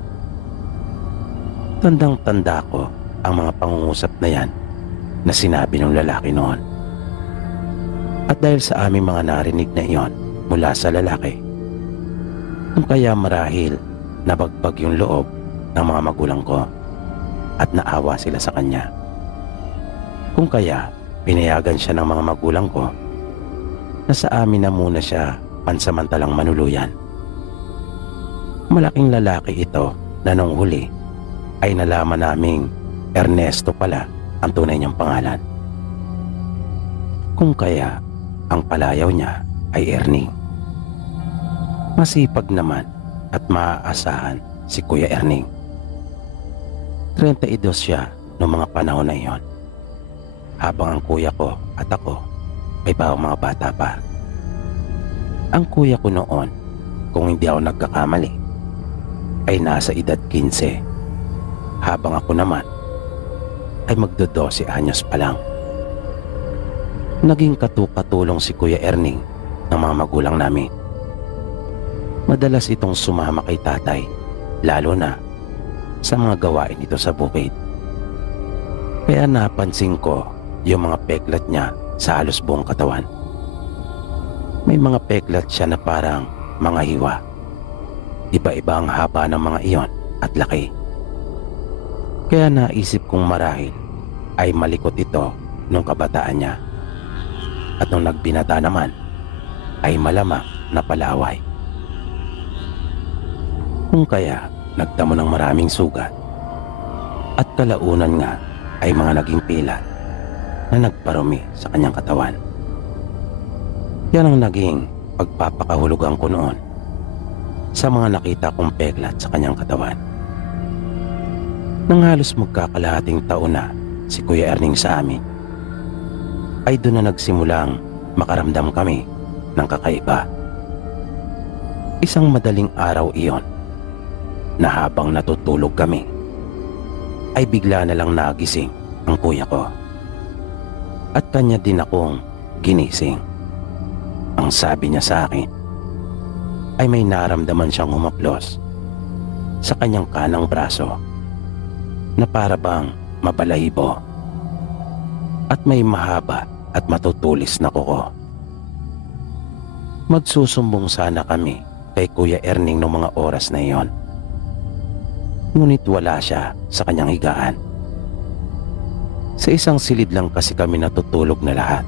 Tandang-tanda ko ang mga pangungusap na yan na sinabi ng lalaki noon. At dahil sa aming mga narinig na iyon mula sa lalaki, kung kaya marahil nabagbag yung loob ng mga magulang ko at naawa sila sa kanya. Kung kaya pinayagan siya ng mga magulang ko na sa amin na muna siya pansamantalang manuluyan. Malaking lalaki ito na nung huli ay nalaman naming Ernesto pala ang tunay niyang pangalan. Kung kaya ang palayaw niya ay Erning. Masipag naman at maaasahan si Kuya Erning. 32 siya noong mga panahon na iyon, habang ang kuya ko at ako ay bawang mga bata pa. Ang kuya ko noon, kung hindi ako nagkakamali, ay nasa edad 15, habang ako naman ay magdo-12 anyos pa lang. Naging katukatulong si Kuya Erning ng mga magulang namin. Madalas itong sumama kay tatay, lalo na sa mga gawain nito sa bukid. Kaya napansin ko yung mga peklat niya sa halos buong katawan. May mga peklat siya na parang mga hiwa. Iba-iba ang haba ng mga iyon at laki. Kaya naisip kong marahil ay malikot ito nung kabataan niya. At nung nagbinata naman ay malamang na palaway. Kung kaya nagdamo ng maraming sugat at kalaunan nga ay mga naging pilat na nagparumi sa kanyang katawan. Yan ang naging pagpapakahulugan ko noon sa mga nakita kong peklat sa kanyang katawan. Nang halos magkakalahating taon na si Kuya Erning sa amin, ay doon na nagsimulang makaramdam kami ng kakaiba. Isang madaling araw iyon na habang natutulog kami, ay bigla na lang nagising ang kuya ko. At kanya din akong ginising. Ang sabi niya sa akin ay may naramdaman siyang humaplos sa kanyang kanang braso na para bang mabalahibo at may mahaba at matutulis na kuko. Magsusumbong sana kami kay Kuya Erning noong mga oras na iyon. Ngunit wala siya sa kanyang higaan. Sa isang silid lang kasi kami natutulog na lahat.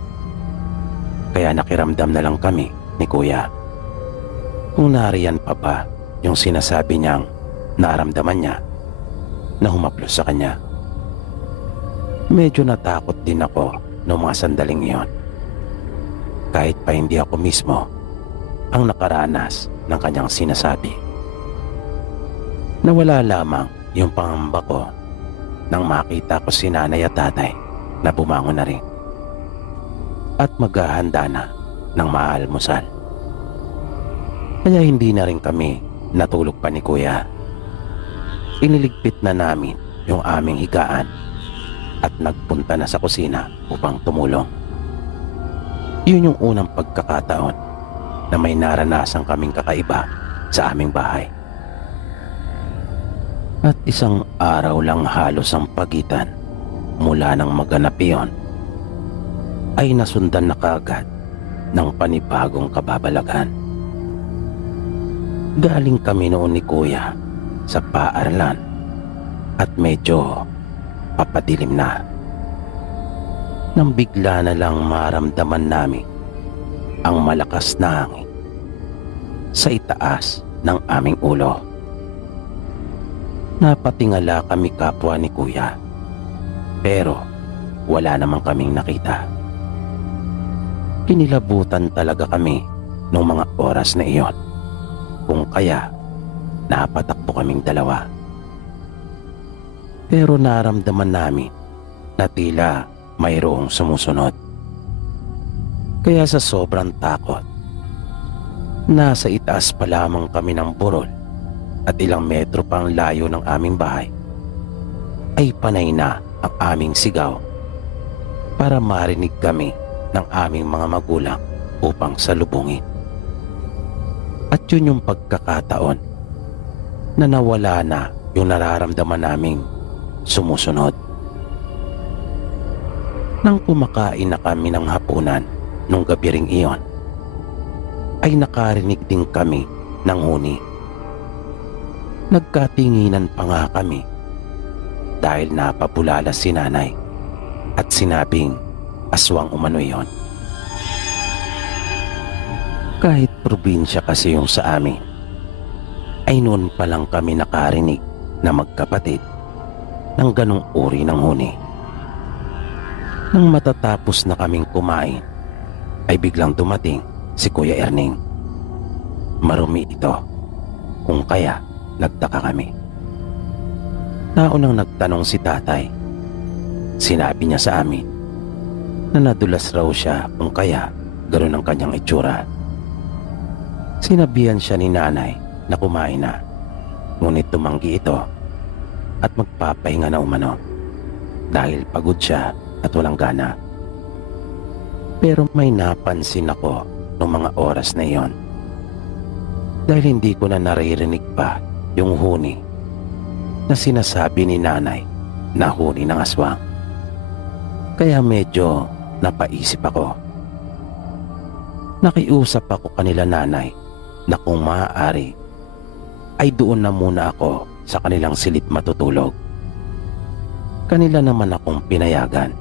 Kaya nakiramdam na lang kami ni Kuya kung nariyan pa ba yung sinasabi niyang naramdaman niya na humaplos sa kanya. Medyo natakot din ako noong mga sandaling iyon. Kahit pa hindi ako mismo ang nakaranas ng kanyang sinasabi. Nawala lamang yung pangamba ko nang makita ko si nanay at tatay na bumangon na rin at maghahanda na ng maalmusal. Kaya hindi na rin kami natulog pa ni Kuya. Iniligpit na namin yung aming higaan at nagpunta na sa kusina upang tumulong. Yun yung unang pagkakataon na may naranasan kaming kakaiba sa aming bahay. At isang araw lang halos ang pagitan mula nang maganap iyon ay nasundan na kaagad ng panibagong kababalagan. Galing kami noon ni Kuya sa paaralan at medyo papadilim na. Nang bigla na lang maramdaman namin ang malakas na hangin sa itaas ng aming ulo. Napatingala kami kapwa ni Kuya, pero wala namang kaming nakita. Kinilabutan talaga kami noong mga oras na iyon, kung kaya napatakbo kaming dalawa. Pero naramdaman namin na tila mayroong sumusunod. Kaya sa sobrang takot, nasa itaas pa lamang kami ng burol at ilang metro pang layo ng aming bahay, ay panay na ang aming sigaw para marinig kami ng aming mga magulang upang salubungin. At yun yung pagkakataon na nawala na yung nararamdaman naming sumusunod. Nang kumakain na kami ng hapunan nung gabi ring iyon, ay nakarinig din kami ng huni. Nagkatinginan pa nga kami dahil napabulala si nanay at sinabing aswang umano yon. Kahit probinsya kasi yung sa amin, ay noon pa lang kami nakarinig na magkapatid ng ganong uri ng huni. Nang matatapos na kaming kumain, ay biglang dumating si Kuya Erning. Marumi ito, kung kaya nagtaka kami. Naunang nagtanong si tatay. Sinabi niya sa amin na nadulas raw siya kung kaya ganoon ang kanyang itsura. Sinabihan siya ni nanay na kumain na, ngunit tumanggi ito at magpapahinga na umano dahil pagod siya at walang gana. Pero may napansin ako noong mga oras na iyon dahil hindi ko na naririnig pa yung huni na sinasabi ni nanay na huni ng aswang. Kaya medyo napaisip ako. Nakiusap ako kanila nanay na kung maaari ay doon na muna ako sa kanilang silid matutulog. Kanila naman akong pinayagan,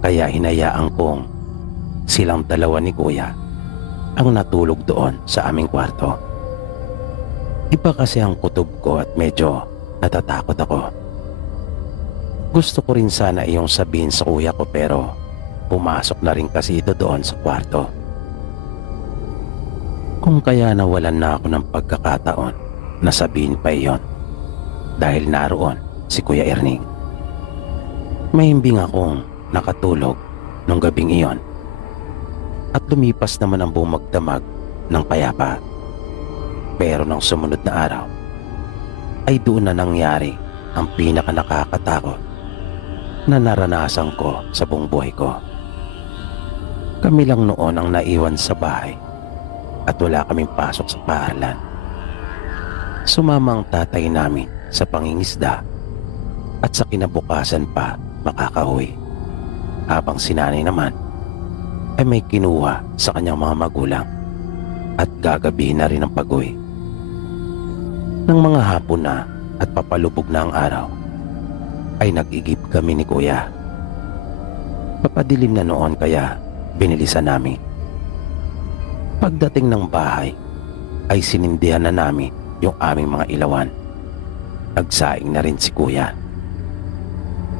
kaya hinayaan kong silang dalawa ni Kuya ang natulog doon sa aming kwarto. Iba kasi ang kutob ko at medyo natatakot ako. Gusto ko rin sana iyong sabihin sa kuya ko pero pumasok na rin kasi ito doon sa kwarto. Kung kaya nawalan na ako ng pagkakataon na sabihin pa iyon dahil naroon si Kuya Erning. Mahimbing akong nakatulog nung gabing iyon at lumipas naman ang buong magdamag ng payapa. Pero nang sumunod na araw ay doon na nangyari ang pinaka nakakatakot na naranasan ko sa buong buhay ko. Kami lang noon ang naiwan sa bahay at wala kaming pasok sa paaralan. Sumama ang tatay namin sa pangingisda at sa kinabukasan pa makakauwi, habang si nanay naman ay may kinuha sa kanyang mga magulang at gagabihin na rin ang pag-uwi. Nang mga hapon na at papalubog na ang araw, ay nag-igib kami ni Kuya. Papadilim na noon kaya binilisan namin. Pagdating ng bahay ay sinindihan na namin yung aming mga ilawan. Nagsaing na rin si Kuya.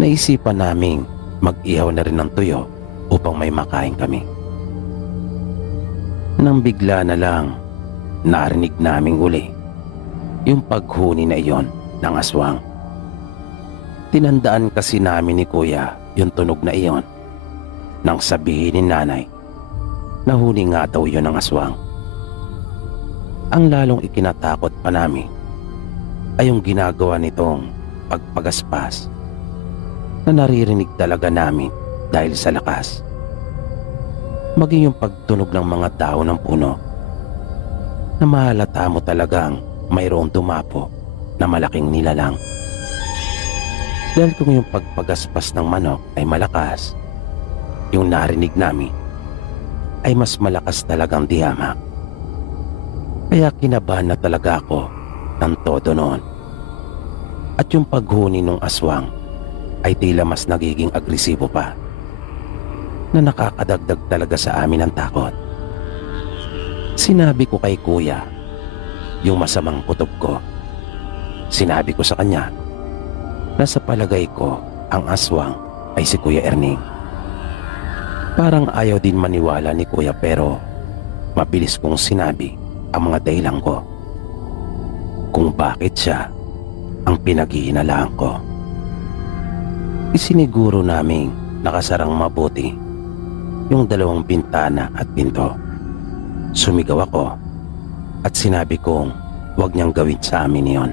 Naisipan naming mag-ihaw na rin ng tuyo upang may makain kami. Nang bigla na lang narinig naming uli yung paghuni na iyon ng aswang. Tinandaan kasi namin ni Kuya yung tunog na iyon nang sabihin ni nanay na huni nga daw yun ng aswang. Ang lalong ikinatakot pa namin ay yung ginagawa nitong pagpagaspas na naririnig talaga namin dahil sa lakas. Maging yung pagtunog ng mga dahon ng puno na mahalata mo talagang mayroong tumapo na malaking nilalang. Dahil kung yung pagpagaspas ng manok ay malakas, yung narinig namin ay mas malakas talagang dihamak. Kaya kinabahan na talaga ako ng todo noon. At yung paghuni ng aswang ay tila mas nagiging agresibo pa, na nakakadagdag talaga sa amin ng takot. Sinabi ko kay Kuya yung masamang kutob ko. Sinabi ko sa kanya na sa palagay ko ang aswang ay si Kuya Erning. Parang ayaw din maniwala ni Kuya pero mabilis kong sinabi ang mga dahilan ko kung bakit siya ang pinaghihinalaan ko. Isiniguro naming nakasarang mabuti yung dalawang bintana at pinto. Sumigaw ako at sinabi kong huwag niyang gawin sa amin iyon.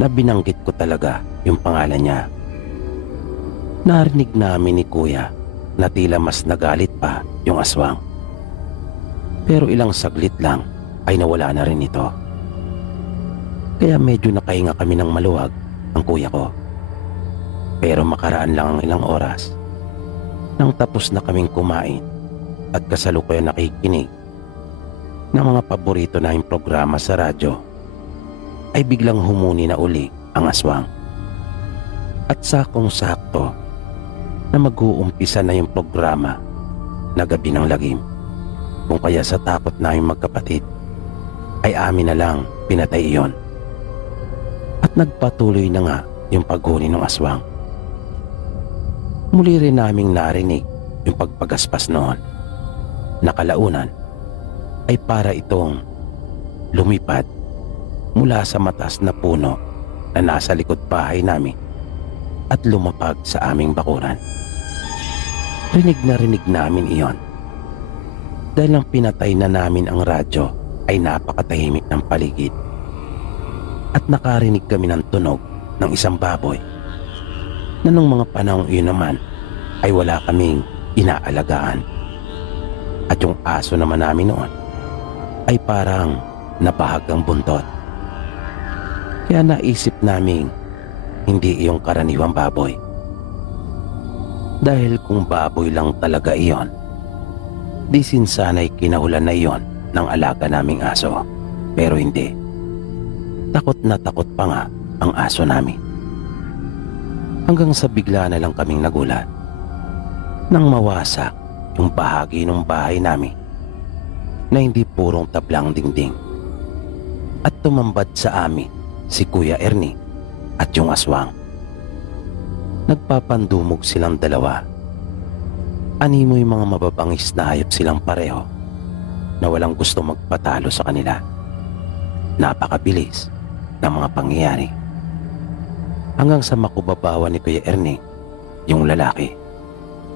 Na binanggit ko talaga yung pangalan niya. Narinig namin ni Kuya na tila mas nagalit pa yung aswang. Pero ilang saglit lang ay nawala na rin ito. Kaya medyo nakahinga kami ng maluwag ang kuya ko. Pero makaraan lang ang ilang oras nang tapos na kaming kumain at kasalukuyan nakikinig ng mga paborito naming programa sa radyo, ay biglang humuni na uli ang aswang. At sakong-sakto na mag-uumpisa na yung programa na Gabi ng Lagim. Kung kaya sa takot naming magkapatid ay amin na lang pinatay iyon. At nagpatuloy na nga yung paghuni ng aswang. Muli rin naming narinig yung pagpagaspas noon. Nakalaunan ay para itong lumipad mula sa mataas na puno na nasa likod bahay namin at lumapag sa aming bakuran. Rinig namin iyon. Dahil ang pinatay na namin ang radyo ay napakatahimik ng paligid. At nakarinig kami ng tunog ng isang baboy na nung mga panahong iyon naman ay wala kaming inaalagaan. At yung aso naman namin noon ay parang napahag ang buntot. Kaya naisip naming hindi iyong karaniwang baboy. Dahil kung baboy lang talaga iyon, di sana'y kinahulan na iyon ng alaga naming aso. Pero hindi. Takot na takot pa nga ang aso namin. Hanggang sa bigla na lang kaming nagulat nang mawasak yung bahagi ng bahay namin na hindi purong tablang dingding. At tumambad sa amin si Kuya Ernie at yung aswang. Nagpapandumog silang dalawa. Animoy mga mababangis na hayop silang pareho na walang gusto magpatalo sa kanila. Napakabilis ng mga pangyayari. Hanggang sa makubabawan ni Kuya Ernie yung lalaki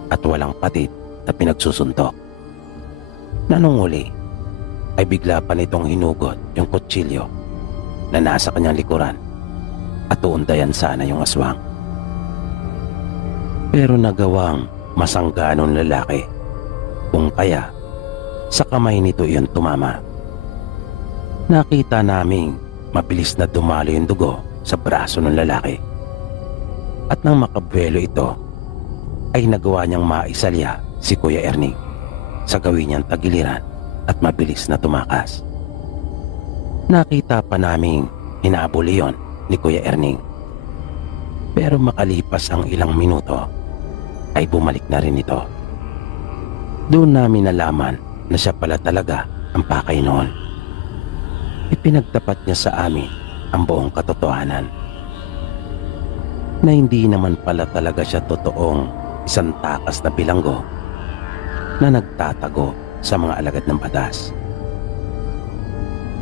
at walang patid na pinagsusuntok. Na nung huli ay bigla pa nitong hinugot yung kutsilyo na nasa kanyang likuran at uundayan sana yung aswang. Pero nagawang masangganong lalaki kung kaya sa kamay nito iyon tumama. Nakita naming mabilis na dumalo yung dugo sa braso ng lalaki. At nang makabuelo ito, ay nagawa niyang maisalya si Kuya Ernie sa gawin niyang tagiliran at mabilis na tumakas. Nakita pa naming hinabol iyon ni Kuya Ernie. Pero makalipas ang ilang minuto, ay bumalik na rin ito. Doon namin nalaman na siya pala talaga ang pakay noon. Ipinagtapat niya sa amin ang buong katotohanan. Na hindi naman pala talaga siya totoong isang takas na bilanggo na nagtatago sa mga alagad ng batas.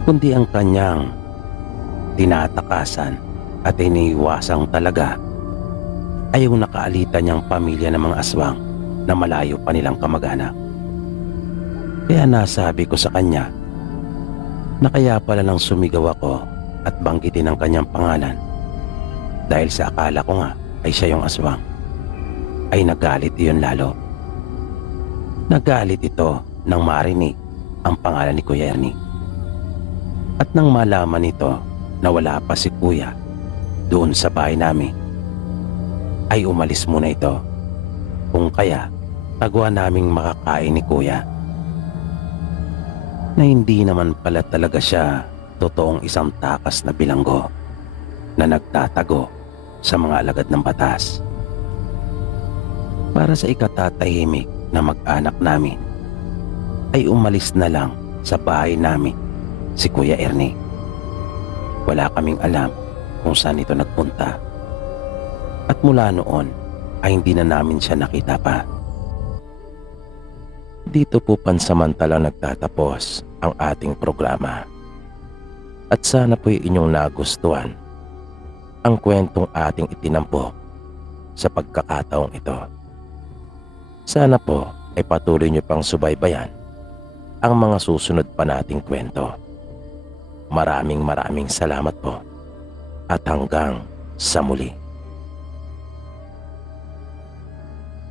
Kundi ang kanyang tinatakasan at iniiwasang talaga ay yung nakaalitan niyang pamilya ng mga aswang na malayo pa nilang kamag-anak. Kaya nasabi ko sa kanya na kaya pala nang sumigaw ako at banggitin ang kanyang pangalan dahil sa akala ko nga ay siya yung aswang, ay nagalit iyon lalo. Nagalit ito nang marinig ang pangalan ni Kuya Ernie. At nang malaman nito na wala pa si Kuya doon sa bahay namin, ay umalis muna ito. Kung kaya, nagawa naming makakain ni Kuya. Na hindi naman pala talaga siya totoong isang takas na bilanggo na nagtatago sa mga alagad ng batas. Para sa ikatatahimik na mag-anak namin, ay umalis na lang sa bahay namin si Kuya Ernie. Wala kaming alam kung saan ito nagpunta. At mula noon ay hindi na namin siya nakita pa. Dito po pansamantalang nagtatapos ang ating programa. At sana po'y inyong nagustuhan ang kwentong ating itinampok sa pagkakataong ito. Sana po ay patuloy niyo pang subaybayan ang mga susunod pa nating kwento. Maraming salamat po. At hanggang sa muli.